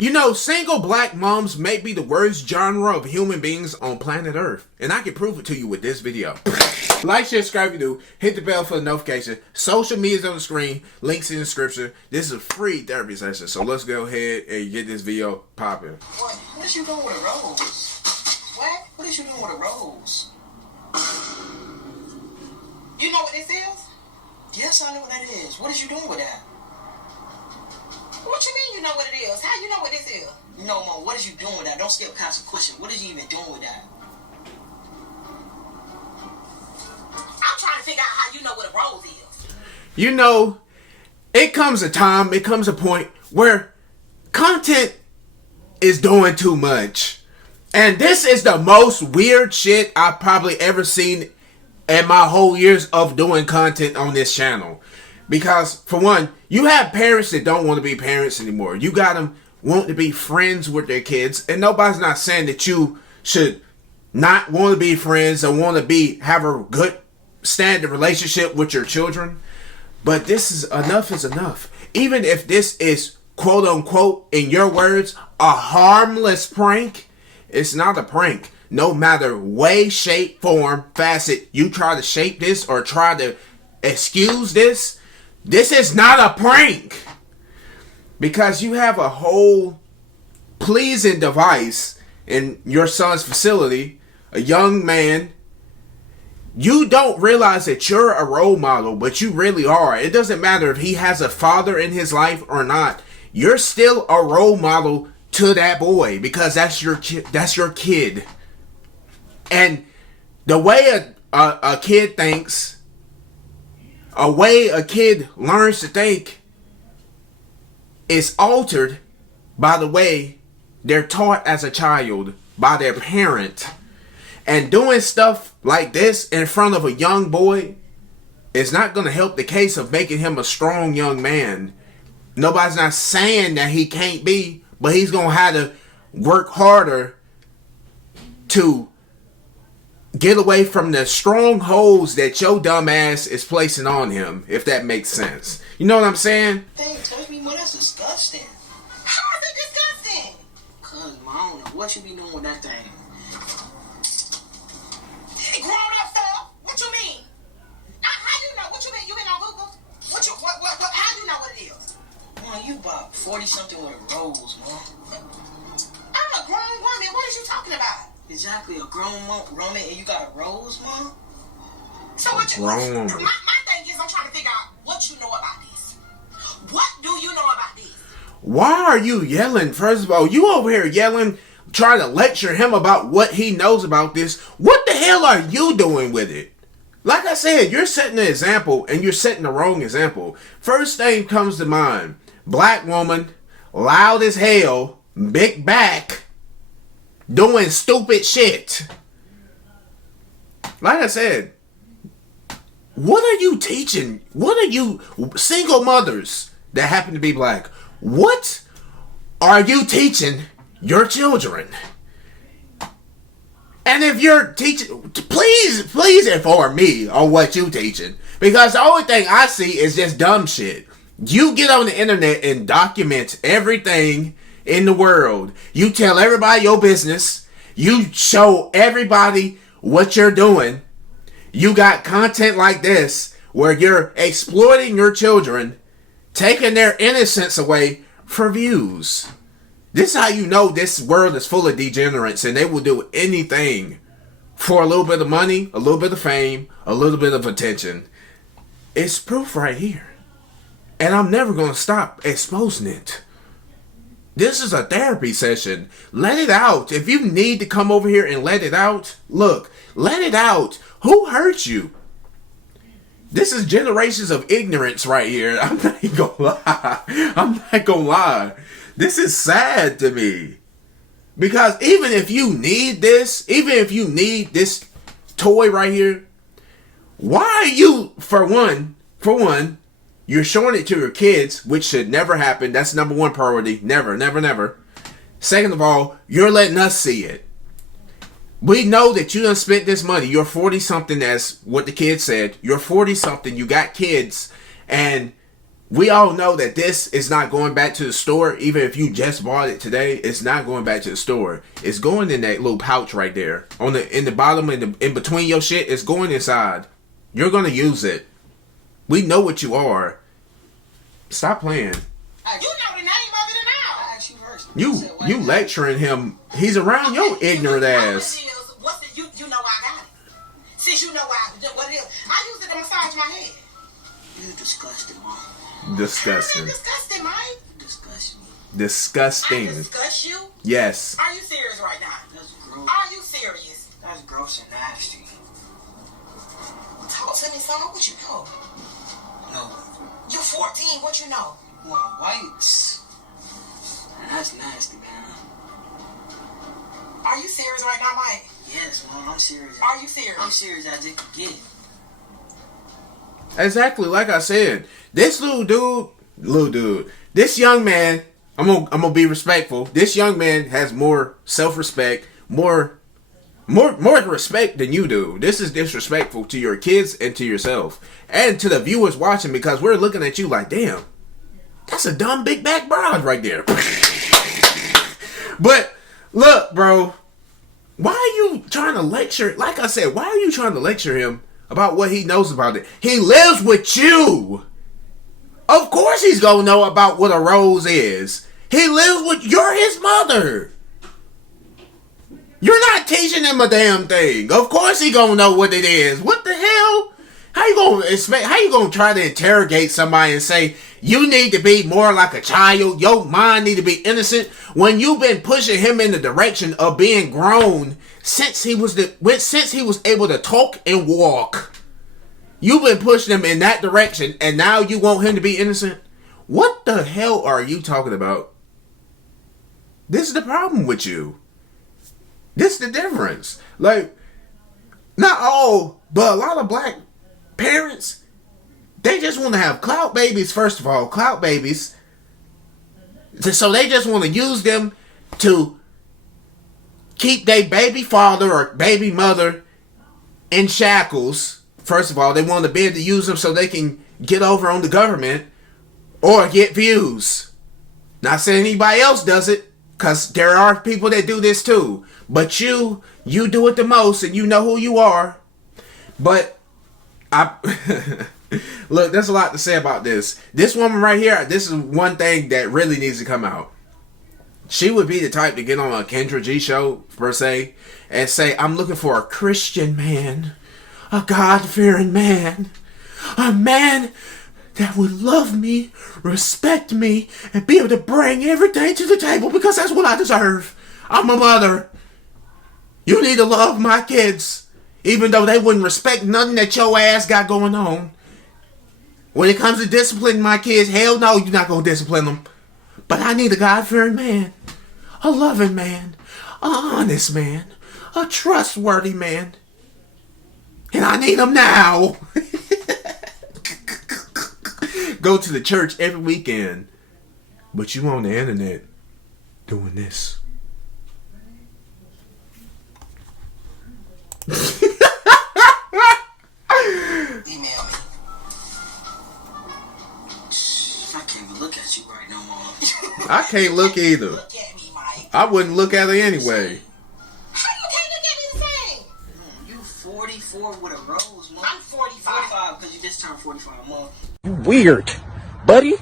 You know, single black moms may be the worst genre of human beings on planet Earth. And I can prove it to you with this video. Like, share, subscribe if you do. Hit the bell for the notification. Social media's on the screen. Links in the description. This is a free therapy session. So let's go ahead and get this video popping. What is you doing with a rose? What? What is you doing with a rose? You know what this is? Yes, I know what that is. What is you doing with that? What you mean you know what it is? How you know what this is? No, Mom, what is you doing with that? Don't skip past the question. What is you even doing with that? I'm trying to figure out how you know what a rose is. You know, it comes a point where content is doing too much. And this is the most weird shit I've probably ever seen in my whole years of doing content on this channel. Because, for one, you have parents that don't want to be parents anymore. You got them wanting to be friends with their kids. And nobody's not saying that you should not want to be friends or want to have a good standard relationship with your children. But this is enough. Even if this is, quote unquote, in your words, a harmless prank, it's not a prank. No matter way, shape, form, facet you try to shape this or try to excuse this, this is not a prank. Because you have a whole pleasing device in your son's facility, a young man. You don't realize that you're a role model, but you really are. It doesn't matter if he has a father in his life or not. You're still a role model to that boy because that's your kid. And the way a kid thinks, a way a kid learns to think, is altered by the way they're taught as a child by their parent. And doing stuff like this in front of a young boy is not going to help the case of making him a strong young man. Nobody's not saying that he can't be, but he's going to have to work harder to get away from the strongholds that your dumb ass is placing on him, if that makes sense. You know what I'm saying? Dang, touch me, Mom, that's disgusting. How is it disgusting? Cause, Mom, I don't know what you be doing with that thing. Grown up stuff? What you mean? How you know? What you mean? You been on Google? How you know what it is? Mom, you about 40-something with a rose, Mom. I'm a grown woman. What is you talking about? Exactly, a grown woman, and you got a rose, Mom? So what you... My thing is, I'm trying to figure out what you know about this. What do you know about this? Why are you yelling? First of all, you over here yelling, trying to lecture him about what he knows about this. What the hell are you doing with it? Like I said, you're setting an example, and you're setting the wrong example. First thing comes to mind, black woman, loud as hell, big back, doing stupid shit. Like I said, what are you teaching? What are you, single mothers that happen to be black, what are you teaching your children? And if you're teaching, please inform me on what you teaching. Because the only thing I see is just dumb shit. You get on the internet and document everything in the world. You tell everybody your business. You show everybody what you're doing. You got content like this where you're exploiting your children, taking their innocence away for views. This is how you know this world is full of degenerates, and they will do anything for a little bit of money, a little bit of fame, a little bit of attention. It's proof right here. And I'm never going to stop exposing it. This is a therapy session. Let it out. If you need to come over here and let it out, look, let it out. Who hurt you? This is generations of ignorance right here. I'm not even going to lie. I'm not going to lie. This is sad to me. Because even if you need this, even if you need this toy right here, why are you, for one, you're showing it to your kids, which should never happen. That's number one priority. Never, never, never. Second of all, you're letting us see it. We know that you done spent this money. You're 40-something, as what the kid said. You're 40-something. You got kids. And We all know that this is not going back to the store. Even if you just bought it today, it's not going back to the store. It's going in that little pouch right there in the bottom in between your shit. It's going inside. You're gonna use it. We know what you are. Stop playing. You know the name of it and all. I asked you first. You lecturing him. He's around your ignorant ass. You know I got it. Since you know what it is, I use it to massage my head. You disgusting, Mom. Disgusting. Disgusting, Mike. Disgusting. Disgusting. I disgust you? Yes. Are you serious right now? That's gross. Are you serious? That's gross and nasty. Talk to me, son. What you know? No. You're 14. What you know? Well, whites. That's nasty, man. Are you serious right now, Mike? Yes, Mom. I'm serious. Are you serious? I'm serious as it could get. Exactly, like I said, this little dude, this young man, I'm gonna be respectful. This young man has more self-respect, more respect than you do. This is disrespectful to your kids and to yourself and to the viewers watching, because we're looking at you like, damn, that's a dumb big back broad right there. But look, bro, why are you trying to lecture? Like I said, why are you trying to lecture him about what he knows about it? He lives with you. Of course he's gonna know about what a rose is. He lives with, you're his mother. You're not teaching him a damn thing. Of course he gonna know what it is. What the hell? How you gonna try to interrogate somebody and say you need to be more like a child, your mind need to be innocent, when you've been pushing him in the direction of being grown since he was able to talk and walk? You've been pushing him in that direction, and now you want him to be innocent? What the hell are you talking about? This is the problem with you. This is the difference. Like, not all, but a lot of black parents, they just want to have clout babies, first of all. Clout babies. So they just want to use them to keep their baby father or baby mother in shackles. First of all, they want to be able to use them so they can get over on the government or get views. Not saying anybody else does it, because there are people that do this too. But you do it the most, and you know who you are. But look, there's a lot to say about this. This woman right here, this is one thing that really needs to come out. She would be the type to get on a Kendra G show, per se, and say, I'm looking for a Christian man, a God-fearing man, a man that would love me, respect me, and be able to bring everything to the table, because that's what I deserve. I'm a mother. You need to love my kids, even though they wouldn't respect nothing that your ass got going on. When it comes to disciplining my kids, hell no, you're not going to discipline them. But I need a God-fearing man, a loving man, an honest man, a trustworthy man. And I need him now. Go to the church every weekend, but you on the internet doing this. Email me. I can't even look at you right now, Mom. I can't look either. Look at me, Mike. I wouldn't look at her anyway. How you can't look at me the same? You 44 with a rose, Mom. I'm 45. 45 because you just turned 45, Mom. You weird, buddy.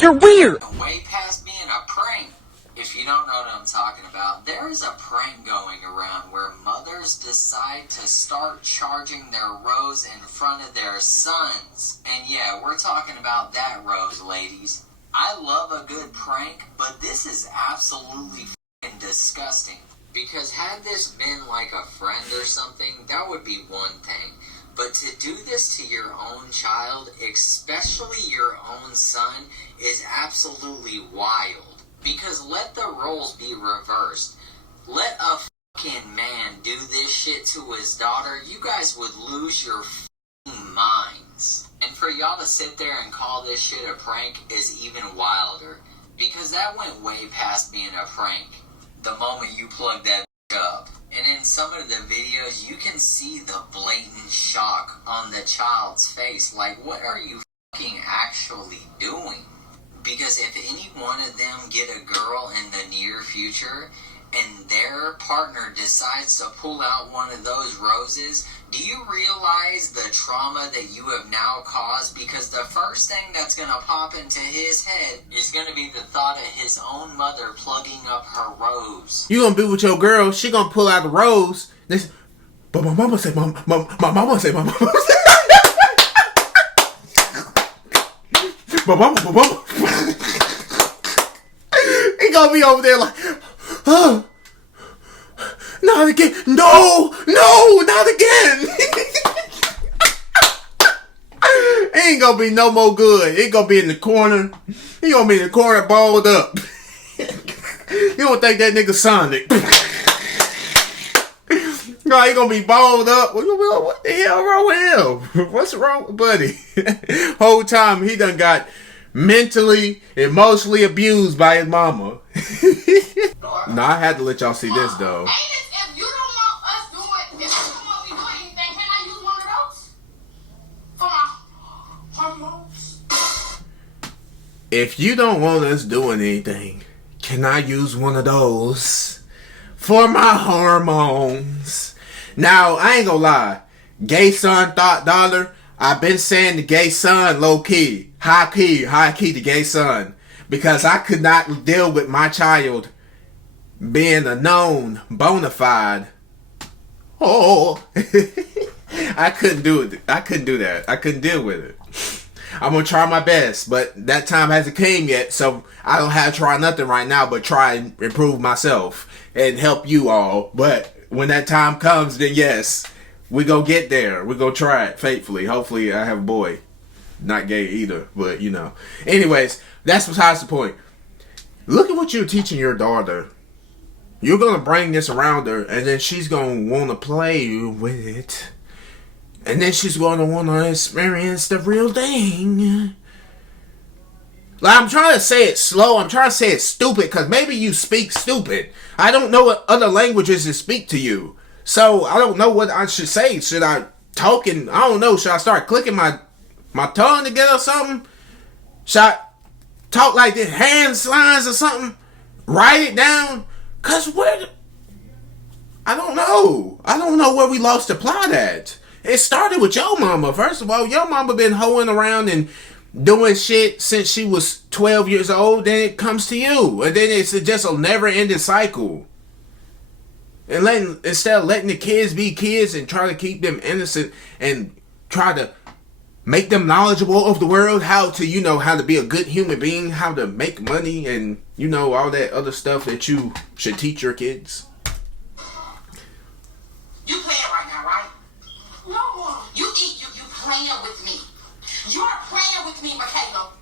You're weird. Way past being a prank. If you don't know what I'm talking about, there is a prank going around where mothers decide to start charging their rose in front of their sons. And yeah, we're talking about that rose, ladies. I love a good prank, but this is absolutely f***ing disgusting. Because had this been like a friend or something, that would be one thing. But to do this to your own child, especially your own son, is absolutely wild. Because let the roles be reversed. Let a fucking man do this shit to his daughter. You guys would lose your fucking minds. And for y'all to sit there and call this shit a prank is even wilder. Because that went way past being a prank. The moment you plug that up. And in some of the videos, you can see the blatant shock on the child's face. Like, what are you actually doing? Because if any one of them get a girl in the near future and their partner decides to pull out one of those roses, do you realize the trauma that you have now caused? Because the first thing that's going to pop into his head is going to be the thought of his own mother plugging up her rose. You gonna be with your girl, she gonna pull out the rose. But my mama said, my mama said, my mama said. My mama. He gonna be over there like, oh, not again. No, not again. Ain't gonna be no more good. He gonna be in the corner. He gonna be in the corner balled up. You don't think that nigga Sonic? No, he gonna be balled up. What the hell wrong with him? What's wrong with Buddy? Whole time he done got mentally, emotionally abused by his mama. No, I had to let y'all see this though. If you don't want us doing, if you don't want me doing anything, can I use one of those? For my hormones? If you don't want us doing anything, can I use one of those for my hormones? Now, I ain't gonna lie. Gay son thought dollar. I've been saying the gay son low key. High key the gay son. Because I could not deal with my child being a known, bona fide. Oh. I couldn't do it. I couldn't do that. I couldn't deal with it. I'm gonna try my best, but that time hasn't came yet, so I don't have to try nothing right now but try and improve myself and help you all. But when that time comes, then yes, we gonna get there. We gonna try it faithfully. Hopefully I have a boy. Not gay either, but you know. Anyways, that's besides the point. Look at what you're teaching your daughter. You're gonna bring this around her, and then she's gonna wanna play with it. And then she's going to want to experience the real thing. Like, I'm trying to say it slow. I'm trying to say it stupid because maybe you speak stupid. I don't know what other languages to speak to you. So, I don't know what I should say. Should I talk and, I don't know, should I start clicking my tongue together or something? Should I talk like this, hand signs or something? Write it down? Because I don't know. I don't know where we lost the plot at. It started with your mama. First of all, your mama been hoeing around and doing shit since she was 12 years old. Then it comes to you. And then it's just a never-ending cycle. And instead of letting the kids be kids and try to keep them innocent and try to make them knowledgeable of the world, how to be a good human being, how to make money, and, all that other stuff that you should teach your kids. You playing right now, right? No. You playing with me. You're playing with me, Michaela.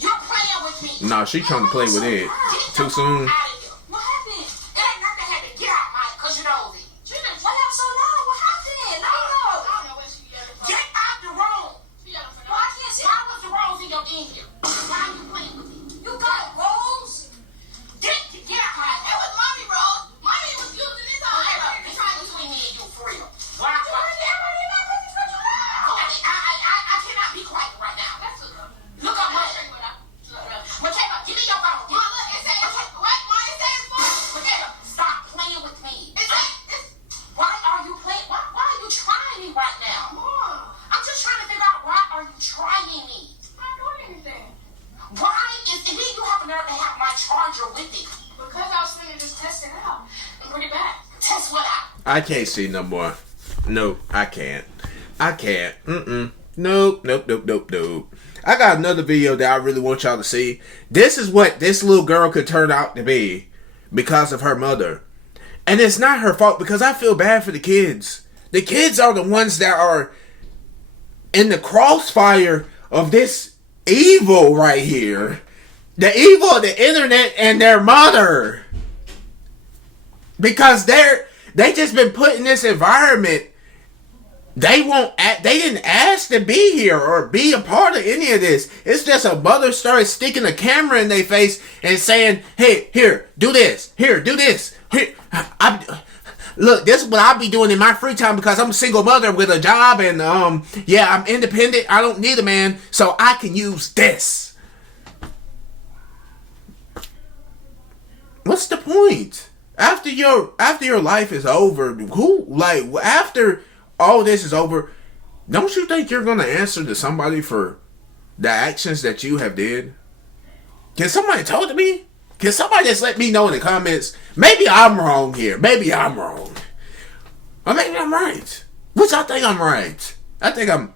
You're playing with me. Nah, she trying to play with it. Too soon. What happened? It ain't nothing had to get out, Mike, because you know it. She didn't play out so loud. What happened? No. I don't know what she yelling for. Get out the room. She yelling for. Well, I can't see. Why was the rose in your ear? Why are you playing with me? You got rose? Get out, Mike. It was mommy rose. Mommy was using this on her. It's right between me and you, for real. Why? I cannot be quiet right now. Look up, Michaela, give me your phone. Michaela, stop playing with me. Why are you playing? Why are you trying me right now? Mom, I'm just trying to figure out why are you trying me? I'm not doing anything. Why and then you have a nerve to have my charger with it? Because I was finna just test it out and bring it back. Test what out? I can't see no more. No, I can't. Nope. I got another video that I really want y'all to see. This is what this little girl could turn out to be because of her mother. And it's not her fault because I feel bad for the kids. The kids are the ones that are in the crossfire of this evil right here. The evil of the internet and their mother. Because they just been put in this environment. They didn't ask to be here or be a part of any of this. It's just a mother started sticking a camera in their face and saying, hey, here, do this. Here, do this. Here, Look, this is what I'll be doing in my free time because I'm a single mother with a job and yeah, I'm independent. I don't need a man, so I can use this. What's the point? After your life is over, after all this is over, don't you think you're gonna answer to somebody for the actions that you have did? Can somebody talk to me? Can somebody just let me know in the comments? Maybe I'm wrong here. Maybe I'm wrong. Or maybe I'm right. Which I think I'm right. I think I'm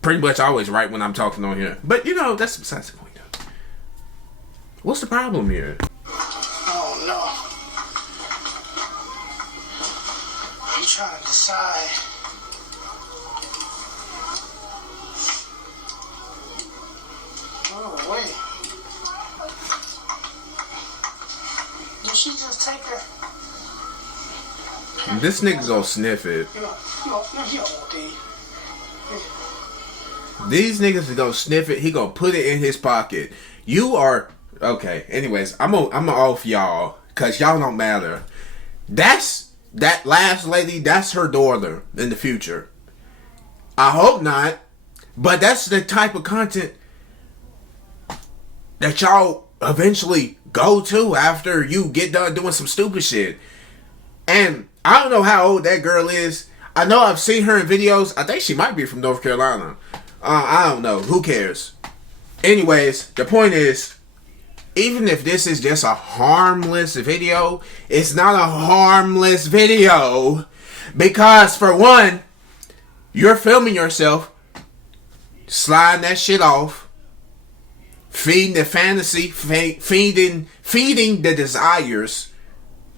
pretty much always right when I'm talking on here. But you know, that's besides the point though. What's the problem here? Oh no. You trying to decide. Oh wait. Did she just take her? This nigga gonna sniff it. These niggas are gonna sniff it. He gonna put it in his pocket. You are okay. Anyways, I'm off y'all because y'all don't matter. That last lady. That's her daughter in the future. I hope not, but that's the type of content that y'all eventually go to after you get done doing some stupid shit. And I don't know how old that girl is. I know I've seen her in videos. I think she might be from North Carolina. I don't know. Who cares? Anyways, the point is, even if this is just a harmless video, it's not a harmless video. Because for one, you're filming yourself, sliding that shit off, feeding the fantasy, feeding the desires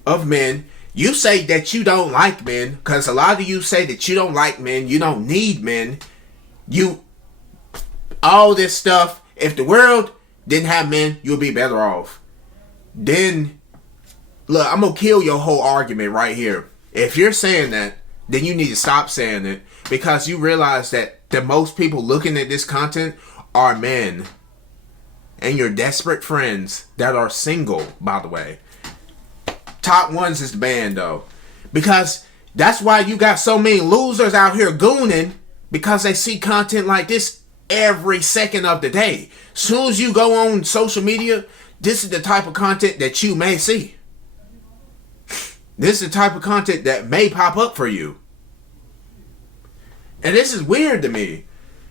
of men. You say that you don't like men, because a lot of you say that you don't like men, you don't need men, all this stuff. If the world didn't have men, you'll be better off. Then, look, I'm going to kill your whole argument right here. If you're saying that, then you need to stop saying it, because you realize that the most people looking at this content are men. And your desperate friends that are single, by the way. Top ones is the band though. Because that's why you got so many losers out here gooning, because they see content like this every second of the day. Soon as you go on social media, this is the type of content that you may see. This is the type of content that may pop up for you. And this is weird to me.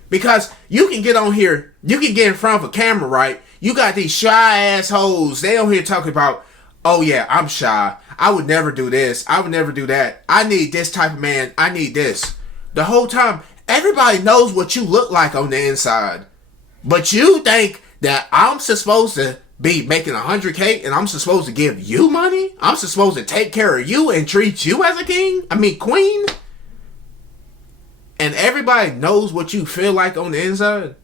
Because you can get on here, you can get in front of a camera, right? You got these shy assholes. They on here talking about, oh yeah, I'm shy. I would never do this. I would never do that. I need this type of man. I need this. The whole time, everybody knows what you look like on the inside. But you think that I'm supposed to be making $100K and I'm supposed to give you money? I'm supposed to take care of you and treat you as a queen? And everybody knows what you feel like on the inside.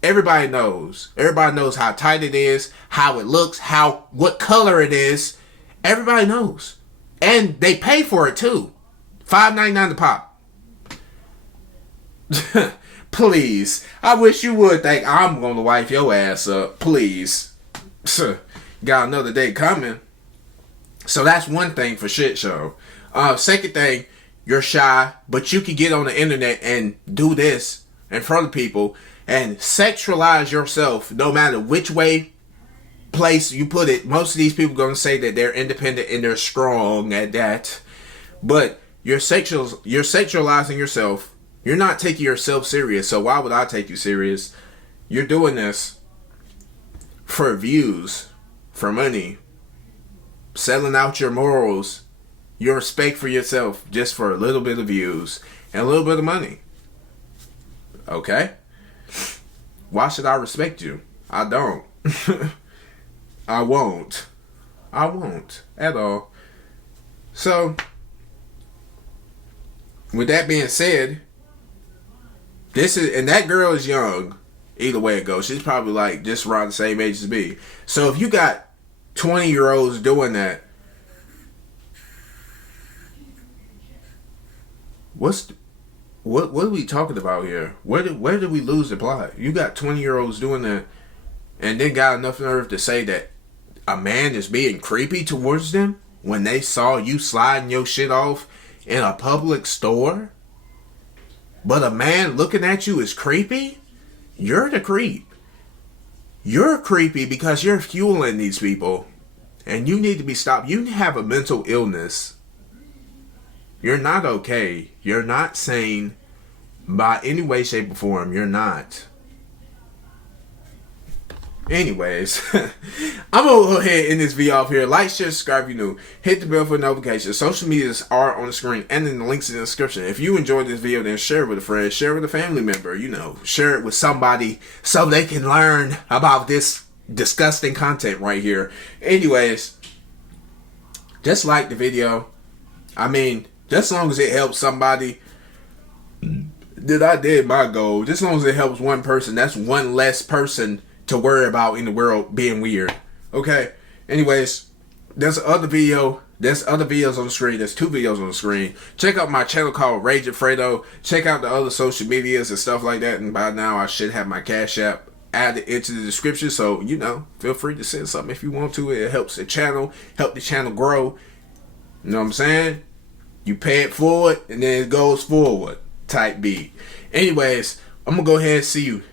Everybody knows. Everybody knows how tight it is, how it looks, what color it is. Everybody knows. And they pay for it too. $5.99 a pop. Please. I wish you would think I'm gonna wipe your ass up. Please. Got another day coming. So that's one thing for shit show. Second thing, you're shy, but you can get on the internet and do this in front of people and sexualize yourself no matter which place you put it. Most of these people are going to say that they're independent and they're strong at that. But you're sexualizing yourself. You're not taking yourself serious. So why would I take you serious? You're doing this for views, for money, selling out your morals, your respect for yourself, just for a little bit of views and a little bit of money. Okay? Why should I respect you? I don't. I won't. I won't at all. So, with that being said, and that girl is young. Either way it goes, she's probably like just around the same age as me. So if you got 20-year-olds doing that, what are we talking about here? Where did we lose the plot? You got 20-year-olds doing that, and then got enough nerve to say that a man is being creepy towards them? when they saw you sliding your shit off in a public store? But a man looking at you is creepy? You're the creep. You're creepy because you're fueling these people. And you need to be stopped. You have a mental illness. You're not okay. You're not sane by any way, shape, or form. You're not. Anyways, I'm gonna go ahead and end this video off here. Like, share, subscribe if you're new. Hit the bell for notifications. Social medias are on the screen and in the links in the description. If you enjoyed this video, then share it with a friend, share it with a family member, you know, share it with somebody so they can learn about this disgusting content right here. Anyways, just like the video. I mean, just as long as it helps somebody, then I did my goal. Just as long as it helps one person, that's one less person to worry about in the world being weird. Okay. Anyways, there's other videos on the screen. There's 2 videos on the screen. Check out my channel called Rage Fredo. Check out the other social medias and stuff like that. And by now I should have my Cash App added into the description. So, you know, feel free to send something if you want to. It helps the channel grow. You know what I'm saying? You pay it forward and then it goes forward type beat. Anyways, I'm gonna go ahead and see you